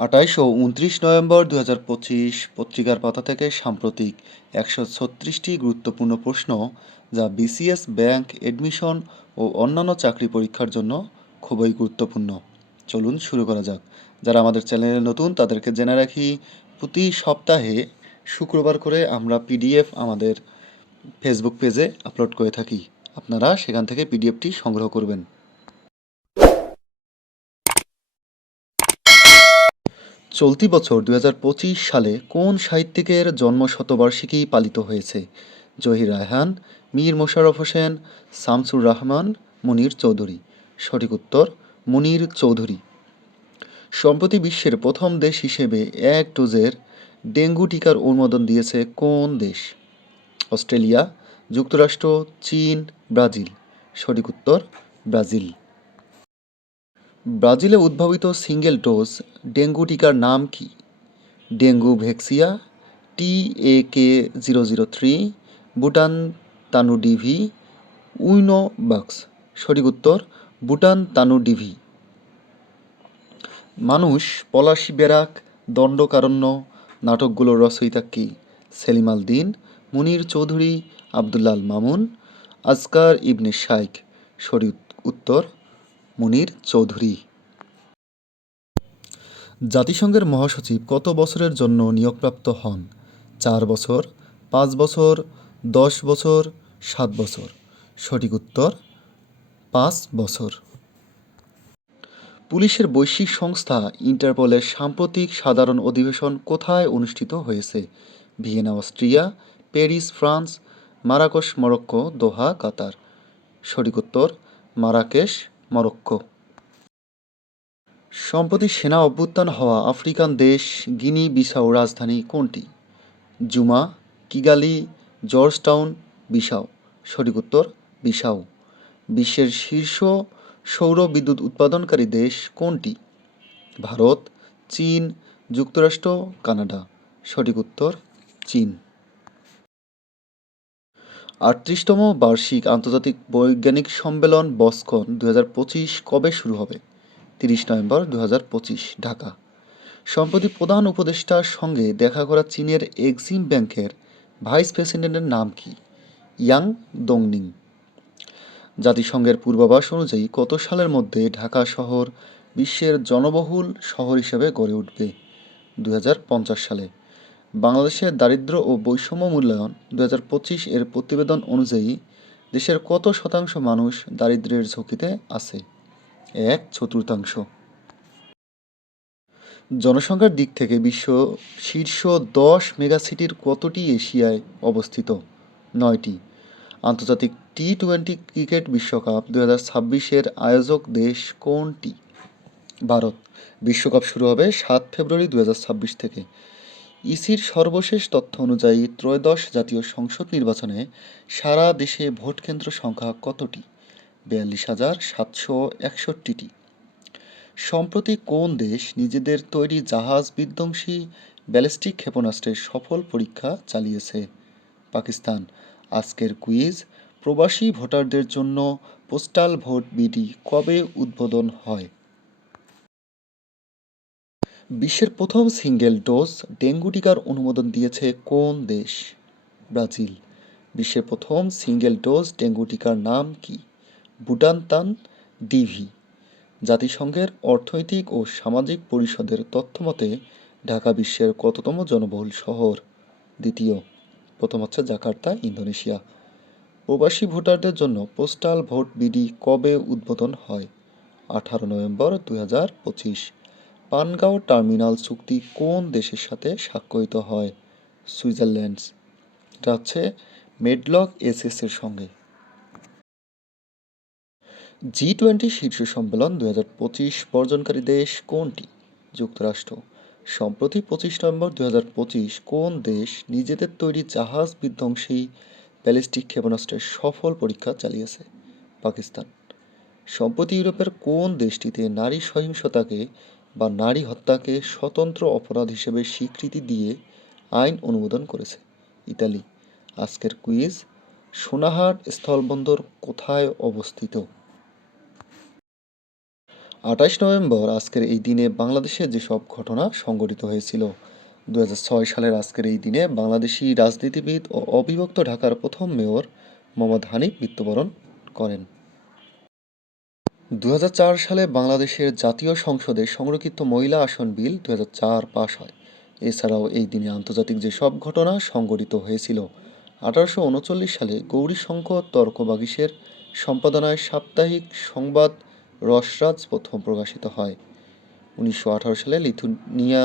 আঠাইশ ও উনত্রিশ নভেম্বর দু পঁচিশ পত্রিকার পাতা থেকে সাম্প্রতিক একশো ছত্রিশটি গুরুত্বপূর্ণ প্রশ্ন যা বিসিএস ব্যাংক এডমিশন ও অন্যান্য চাকরি পরীক্ষার জন্য খুবই গুরুত্বপূর্ণ। চলুন শুরু করা যাক। যারা আমাদের চ্যানেলে নতুন, তাদেরকে জেনে রাখি, প্রতি সপ্তাহে শুক্রবার করে আমরা পিডিএফ আমাদের ফেসবুক পেজে আপলোড করে থাকি। আপনারা সেখান থেকে পিডিএফটি সংগ্রহ করবেন। চলতি বছর দু হাজার পঁচিশ সালে কোন সাহিত্যিকের জন্ম শতবার্ষিকী পালিত হয়েছে? জহির রায়হান, মীর মোশাররফ হোসেন, শামসুর রহমান, মুনির চৌধুরী। সঠিক উত্তর, মুনির চৌধুরী। সম্প্রতি বিশ্বের প্রথম দেশ হিসেবে এক ডোজের ডেঙ্গু টিকার অনুমোদন দিয়েছে কোন দেশ? অস্ট্রেলিয়া, যুক্তরাষ্ট্র, চীন, ব্রাজিল। সঠিক উত্তর, ব্রাজিল। ব্রাজিলে উদ্ভাবিত সিঙ্গেল ডোজ ডেঙ্গু টিকার নাম কি? Dengvaxia, T A K zero zero three বুটান উইনো বাক্স। সঠিক উত্তর বুটান তানুডিভি মানুষ, পলাশী বেরাক দণ্ডকারণ্য নাটকগুলোর রচয়িতা কি? সেলিম আল দিন, মুনির চৌধুরী, আবদুল্লাল মামুন, আজকার ইবনে শাইক সঠিক উত্তর মুনির চৌধুরী। জাতিসংঘের মহাসচিব কত বছরের জন্য নিয়োগপ্রাপ্ত হন? চার বছর, পাঁচ বছর, দশ বছর, সাত বছর। সঠিক উত্তর, পাঁচ বছর। পুলিশের বৈশ্বিক সংস্থা ইন্টারপোলের সাম্প্রতিক সাধারণ অধিবেশন কোথায় অনুষ্ঠিত হয়েছে? Vienna, Austria, Paris, France, Marrakesh, Morocco, Doha, Qatar. সঠিক উত্তর, মারাকেশ মরক্কো। সম্প্রতি সেনা অভ্যুত্থান হওয়া আফ্রিকান দেশ গিনি বিসাউ রাজধানী কোনটি? জুমা, কিগালি, জর্জটাউন বিসাউ সঠিক উত্তর বিসাউ বিশ্বের শীর্ষ সৌর বিদ্যুৎ উৎপাদনকারী দেশ কোনটি? ভারত, চীন, যুক্তরাষ্ট্র, কানাডা। সঠিক উত্তর, চীন। আটত্রিশতম বার্ষিক আন্তর্জাতিক বৈজ্ঞানিক সম্মেলন বসকন দু হাজার পঁচিশ কবে শুরু হবে? তিরিশ নভেম্বর দু হাজার পঁচিশ, ঢাকা। সম্প্রতি প্রধান উপদেষ্টার সঙ্গে দেখা করা চীনের এক্সিম ব্যাংকের ভাইস প্রেসিডেন্টের নাম কি? ইয়াং দংনিং। জাতিসংঘের পূর্বাভাস অনুযায়ী কত সালের মধ্যে ঢাকা শহর বিশ্বের জনবহুল শহর হিসেবে গড়ে উঠবে? দু হাজার পঞ্চাশ সালে। বাংলাদেশের দারিদ্র্য ও বৈষম্য মূল্যায়ন দুই হাজার পঁচিশ এর প্রতিবেদন অনুযায়ী দেশের কত শতাংশ মানুষ দারিদ্র্যের ঝুঁকিতে আছে? এক চতুর্থাংশ। জনসংখ্যার দিক থেকে বিশ্ব শীর্ষ দশ মেগাসিটির কতটি এশিয়ায় অবস্থিত? নয়টি। আন্তর্জাতিক টি টোয়েন্টি ক্রিকেট বিশ্বকাপ দু ছাব্বিশের আয়োজক দেশ কোনটি? ভারত। বিশ্বকাপ শুরু হবে সাত ফেব্রুয়ারি দু থেকে। ইসির সর্বশেষ তথ্য অনুযায়ী ত্রয়োদশ জাতীয় সংসদ নির্বাচনে সারা দেশে ভোট কেন্দ্র সংখ্যা কতটি? বিয়াল্লিশ হাজার সাতশো একষট্টিটি। সম্প্রতি কোন দেশ নিজেদের তৈরি জাহাজ বিধ্বংসী ব্যালিস্টিক ক্ষেপণাস্ত্রের সফল পরীক্ষা চালিয়েছে? পাকিস্তান। আজকের কুইজ, প্রবাসী ভোটারদের জন্য পোস্টাল ভোট বিডি কবে উদ্বোধন হয়? বিশ্বের প্রথম সিঙ্গেল ডোজ ডেঙ্গু টিকার অনুমোদন দিয়েছে কোন দেশ? ব্রাজিল। বিশ্বের প্রথম সিঙ্গেল ডোজ ডেঙ্গু টিকার নাম কি? Butantan DV. জাতিসংঘের অর্থনৈতিক ও সামাজিক পরিষদের তথ্যমতে, ঢাকা বিশ্বের কততম জনবহুল শহর? দ্বিতীয়। প্রথম হচ্ছে জাকার্তা, ইন্দোনেশিয়া। প্রবাসী ভোটারদের জন্য পোস্টাল ভোট বিডি কবে উদ্বোধন হয়? আঠারো নভেম্বর দুই হাজার পঁচিশ। পানগাঁও টার্মিনাল চুক্তি কোন দেশের সাথে স্বাক্ষরিত হয়? সুইজারল্যান্ডস। এটা হচ্ছে মেডলক এসএস এর সঙ্গে। জি টোয়েন্টি শীর্ষ সম্মেলন দু হাজার পঁচিশ বর্জনকারী দেশ কোনটি? যুক্তরাষ্ট্র। সম্প্রতি পঁচিশ নভেম্বর দু হাজার পঁচিশ কোন দেশ নিজেদের তৈরি জাহাজ বিধ্বংসী ব্যালিস্টিক ক্ষেপণাস্ত্রের সফল পরীক্ষা চালিয়েছে? পাকিস্তান। সম্প্রতি ইউরোপের কোন দেশটিতে নারী সহিংসতাকে বা নারী হত্যাকে স্বতন্ত্র অপরাধ হিসেবে স্বীকৃতি দিয়ে আইন অনুমোদন করেছে। ইতালি। আজকের কুইজ সোনাহাট স্থলবন্দর কোথায় অবস্থিত? আঠাশ নভেম্বর, আজকের এই দিনে বাংলাদেশে যেসব ঘটনা সংঘটিত হয়েছিল, দুই হাজার ছয় সালের আজকের এই দিনে বাংলাদেশি রাজনীতিবিদ ও অবিভক্ত ঢাকার প্রথম মেয়র মোহাম্মদ হানিফ মৃত্যুবরণ করেন। দু হাজার চার সালে বাংলাদেশের জাতীয় সংসদে সংরক্ষিত মহিলা আসন বিল দু হাজার চার পাশ হয়। এছাড়াও এই দিনে আন্তর্জাতিক যে সব ঘটনা সংঘটিত হয়েছিল, আঠারোশো উনচল্লিশ সালে গৌরীশঙ্কর তর্কবাগীশের সম্পাদনায় সাপ্তাহিক সংবাদ রসরাজ প্রথম প্রকাশিত হয়। উনিশশো আঠারো সালে লিথুনিয়া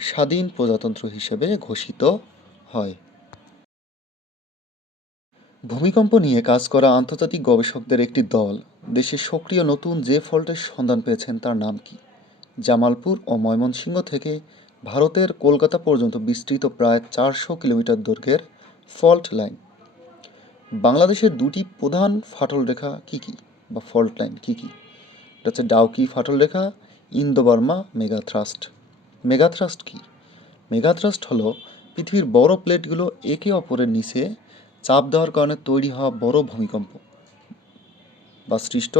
স্বাধীন প্রজাতন্ত্র হিসেবে ঘোষিত হয়। ভূমিকম্প নিয়ে কাজ করা আন্তর্জাতিক গবেষকদের একটি দল দেশে সক্রিয় নতুন যে ফল্টের সন্ধান পেয়েছেন তার নাম কি? জামালপুর ও ময়মনসিংহ থেকে ভারতের কলকাতা পর্যন্ত বিস্তৃত প্রায় চারশো কিলোমিটার দৈর্ঘ্যের ফল্ট লাইন। বাংলাদেশের দুটি প্রধান ফাটল রেখা কি কি বা ফল্ট লাইন কি কি? এটা হচ্ছে ডাউকি ফাটল রেখা ইন্দো বার্মা মেগাথ্রাস্ট। মেগাথ্রাস্ট কি? মেগাথ্রাস্ট হলো পৃথিবীর বড় প্লেটগুলো একে অপরের নিচে চাপ দেওয়ার কারণে তৈরি হওয়া বড় ভূমিকম্প। বা সৃষ্ট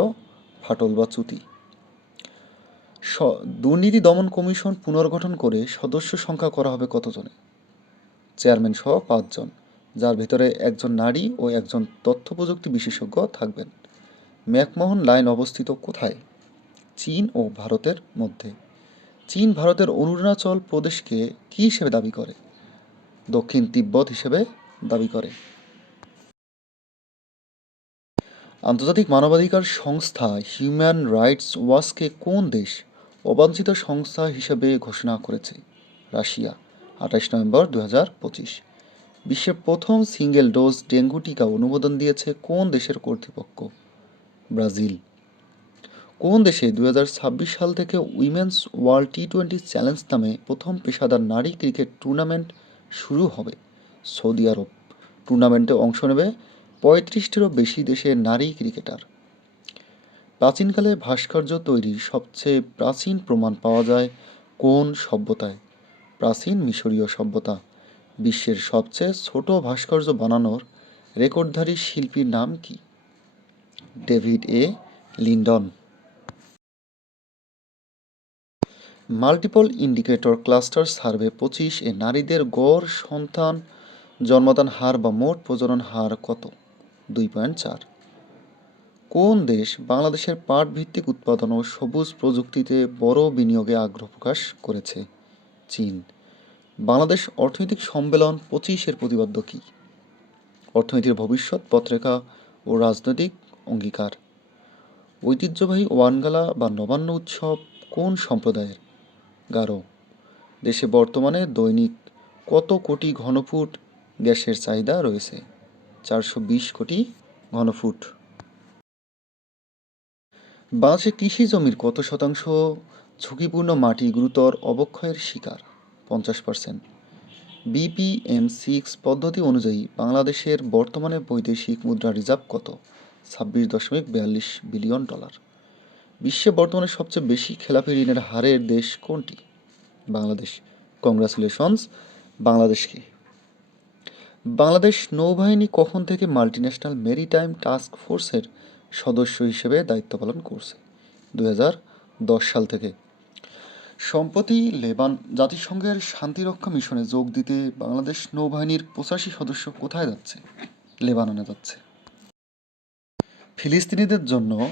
ফাটল বা চ্যুতি। দুর্নীতি দমন কমিশন পুনর্গঠন করে সদস্য সংখ্যা করা হবে কতজনে? চেয়ারম্যান সহ পাঁচজন, যার ভিতরে একজন নারী ও একজন তথ্য প্রযুক্তি বিশেষজ্ঞ থাকবেন। ম্যাকমোহন লাইন অবস্থিত কোথায়? চীন ও ভারতের মধ্যে। চীন ভারতের অরুণাচল প্রদেশকে কী হিসেবে দাবি করে? দক্ষিণ তিব্বত হিসেবে দাবি করে। আন্তর্জাতিক মানবাধিকার সংস্থা হিউম্যান রাইটস ওয়াচকে কোন দেশ অবাঞ্ছিত সংস্থা হিসেবে ঘোষণা করেছে? রাশিয়া, আঠাশ নভেম্বর দু পঁচিশ। বিশ্বের প্রথম সিঙ্গেল ডোজ ডেঙ্গু টিকা অনুমোদন দিয়েছে কোন দেশের কর্তৃপক্ষ? ব্রাজিল। কোন দেশে দু হাজার ছাব্বিশ সাল থেকে women's world T twenty challenge নামে প্রথম পেশাদার নারী ক্রিকেট টুর্নামেন্ট শুরু হবে? সৌদি আরব। টুর্নামেন্টে অংশ নেবে পঁয়ত্রিশটিরও বেশি দেশের নারী ক্রিকেটার। প্রাচীনকালে ভাস্কর্য তৈরির সবচেয়ে প্রাচীন প্রমাণ পাওয়া যায় কোন সভ্যতায়? প্রাচীন মিশরীয় সভ্যতা, বিশ্বের সবচেয়ে ছোট ভাস্কর্য বানানোর রেকর্ডধারী শিল্পীর নাম কি? David A. Lyndon. Multiple indicator cluster survey পঁচিশ এ নারীদের গড়, সন্তান, জন্মদান হার বা মোট প্রজনন হার কত? দুই পয়েন্ট চার। কোন দেশ বাংলাদেশের পাট ভিত্তিক উৎপাদন ও সবুজ প্রযুক্তিতে বড় বিনিয়োগে আগ্রহ প্রকাশ করেছে? চীন। বাংলাদেশ অর্থনৈতিক সম্মেলন পঁচিশের প্রতিপাদ্য কী? অর্থনীতির ভবিষ্যৎ, পত্রিকা ও রাজনৈতিক অঙ্গীকার। ঐতিহ্যবাহী ওয়ানগালা বা নবান্ন উৎসব কোন সম্প্রদায়ের? গারো। দেশে বর্তমানে দৈনিক কত কোটি ঘনফুট গ্যাসের চাহিদা রয়েছে? চারশো বিশ কোটি ঘনফুট। বাংলাদেশের কৃষি জমির কত শতাংশ ঝুঁকিপূর্ণ মাটি গুরুতর অবক্ষয়ের শিকার? পঞ্চাশ পার্সেন্ট। বিপিএম সিক্স পদ্ধতি অনুযায়ী বাংলাদেশের বর্তমানে বৈদেশিক মুদ্রা রিজার্ভ কত? ছাব্বিশ দশমিক বিয়াল্লিশ বিলিয়ন ডলার। বিশ্বে বর্তমানে সবচেয়ে বেশি খেলাপি ঋণের হারের দেশ কোনটি? বাংলাদেশ। কংগ্রাচুলেশনস। বাংলাদেশকে বাংলাদেশ নৌবাহিনী কখন থেকে মাল্টিন্যাশনাল মেরিটাইম টাস্ক ফোর্সের সদস্য হিসেবে দায়িত্ব পালন করছে? দু হাজার দশ সাল থেকে। সম্প্রতি লেবান জাতিসংঘের শান্তিরক্ষা মিশনে যোগ দিতে বাংলাদেশ নৌবাহিনীর পঁচাশি সদস্য কোথায় যাচ্ছে? লেবাননে যাচ্ছে। ফিলিস্তিনিদের জন্য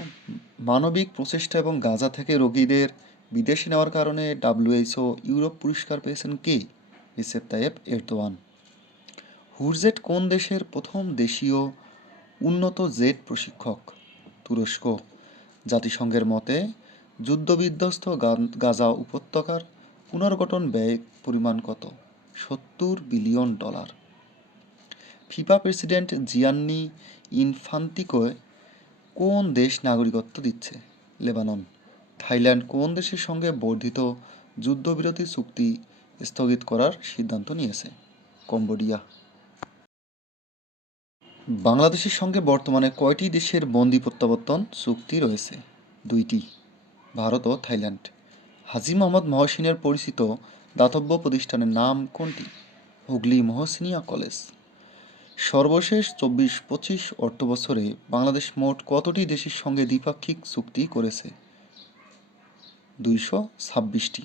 মানবিক প্রচেষ্টা এবং গাজা থেকে রোগীদের বিদেশে নেওয়ার কারণে ডাব্লিউএইচও ইউরোপ পুরস্কার পেয়েছেন কে? Recep Tayyip, Erdogan. হুরজেট কোন দেশের প্রথম দেশীয় উন্নত জেট প্রশিক্ষক? তুরস্ক। জাতিসংঘের মতে, যুদ্ধবিধ্বস্ত গাজা উপত্যকার পুনর্গঠন ব্যয় পরিমাণ কত? সত্তর billion dollar. FIFA president Gianni ইনফান্তিকোয় কোন দেশ নাগরিকত্ব দিচ্ছে? লেবানন। থাইল্যান্ড কোন দেশের সঙ্গে বর্ধিত যুদ্ধবিরতি চুক্তি স্থগিত করার সিদ্ধান্ত নিয়েছে? কম্বোডিয়া। বাংলাদেশের সঙ্গে বর্তমানে কয়টি দেশের বন্দি প্রত্যাবর্তন চুক্তি রয়েছে? দুইটি, ভারত ও থাইল্যান্ড। হাজি মোহাম্মদ মহসিনের পরিচিত দাতব্য প্রতিষ্ঠানের নাম কোনটি? হুগলি মহসিনিয়া কলেজ। সর্বশেষ চব্বিশ পঁচিশ অর্থবছরে বাংলাদেশ মোট কতটি দেশের সঙ্গে দ্বিপাক্ষিক চুক্তি করেছে? দুইশো ছাব্বিশটি।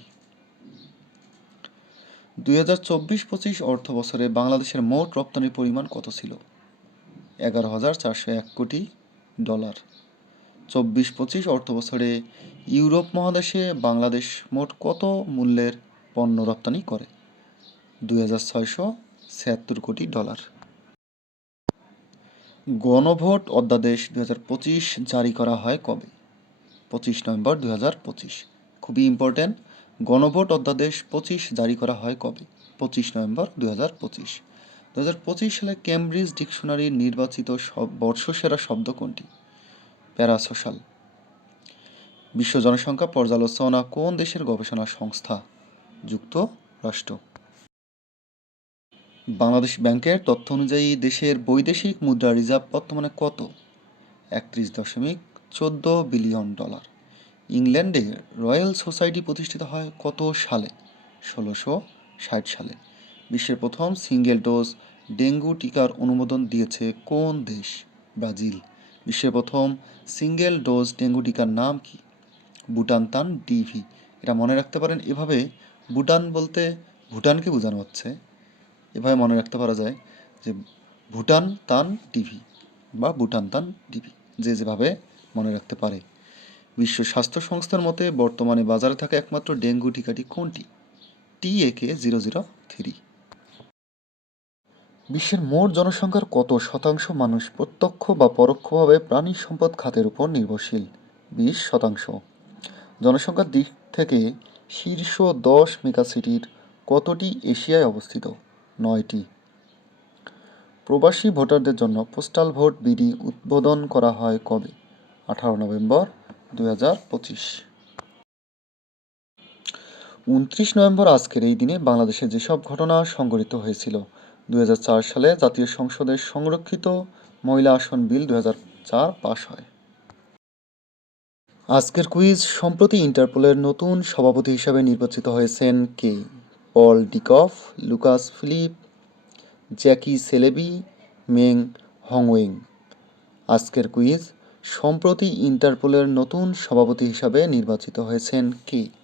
দুই হাজার চব্বিশ পঁচিশ অর্থ বছরে বাংলাদেশের মোট রপ্তানির পরিমাণ কত ছিল? এগারো হাজার চারশো এক কোটি ডলার। চব্বিশ পঁচিশ অর্থ বছরে ইউরোপ মহাদেশে বাংলাদেশ মোট কত মূল্যের পণ্য রপ্তানি করে? দুই হাজার ছয়শো ছিয়াত্তর কোটি ডলার। গণভোট অধ্যাদেশ দুই হাজার পঁচিশ জারি করা হয় কবে? পঁচিশ নভেম্বর দুই হাজার পঁচিশ। খুবই ইম্পর্ট্যান্ট গণভোট অধ্যাদেশ পঁচিশ জারি করা হয় কবে? পঁচিশ নভেম্বর দুই হাজার পঁচিশ। দু হাজার পঁচিশ সালে কেমব্রিজ ডিকশনারির নির্বাচিত সব বর্ষসেরা শব্দ কোনটি? প্যারাসোশ্যাল বিশ্ব জনসংখ্যা পর্যালোচনা কোন দেশের গবেষণা সংস্থা যুক্তরাষ্ট্র বাংলাদেশ ব্যাংকের তথ্য অনুযায়ী দেশের বৈদেশিক মুদ্রা রিজার্ভ বর্তমানে কত? একত্রিশ দশমিক চোদ্দ বিলিয়ন ডলার। ইংল্যান্ডে রয়্যাল সোসাইটি প্রতিষ্ঠিত হয় কত সালে? ষোলোশো ষাট সালে। বিশ্বের প্রথম সিঙ্গেল ডোজ ডেঙ্গু টিকার অনুমোদন দিয়েছে কোন দেশ? ব্রাজিল। বিশ্বের প্রথম সিঙ্গেল ডোজ ডেঙ্গু টিকার নাম কি? Butantan DV. এটা মনে রাখতে পারেন, এভাবে ভুটান বলতে ভুটানকে বোঝানো হচ্ছে। এভাবে মনে রাখতে পারা যায় যে ভুটান তান ডিভি বা ভুটান তান ডিভি, যে যেভাবে মনে রাখতে পারে। বিশ্ব স্বাস্থ্য সংস্থার মতে বর্তমানে বাজারে থাকা একমাত্র ডেঙ্গু টিকাটি কোনটি? টি একে জিরো জিরো থ্রি। বিশ্বের মোট জনসংখ্যার কত শতাংশ মানুষ প্রত্যক্ষ বা পরোক্ষভাবে প্রাণী সম্পদ খাতের উপর নির্ভরশীল? বিশ শতাংশ। জনসংখ্যার দিক থেকে শীর্ষ দশ মেগাসিটির কতটি এশিয়ায় অবস্থিত? নয়টি। প্রবাসী ভোটারদের জন্য পোস্টাল ভোট বিধি উদ্বোধন করা হয় কবে? আঠারো নভেম্বর দুই হাজার পঁচিশ। উনত্রিশ নভেম্বর আজকের এই দিনে বাংলাদেশে যেসব ঘটনা সংঘটিত হয়েছিল দু হাজার চার সালে জাতীয় সংসদের সংরক্ষিত মহিলা আসন বিল দু হাজার চার পাশ হয়। আজকের কুইজ সম্প্রতি ইন্টারপোলের নতুন সভাপতি হিসাবে নির্বাচিত হয়েছেন কে? Paul Dickoff, Lucas Philip, Jackie Celebi, Meng হংওয়েং। আজকের কুইজ সম্প্রতি ইন্টারপোলের নতুন সভাপতি হিসাবে নির্বাচিত হয়েছেন কে?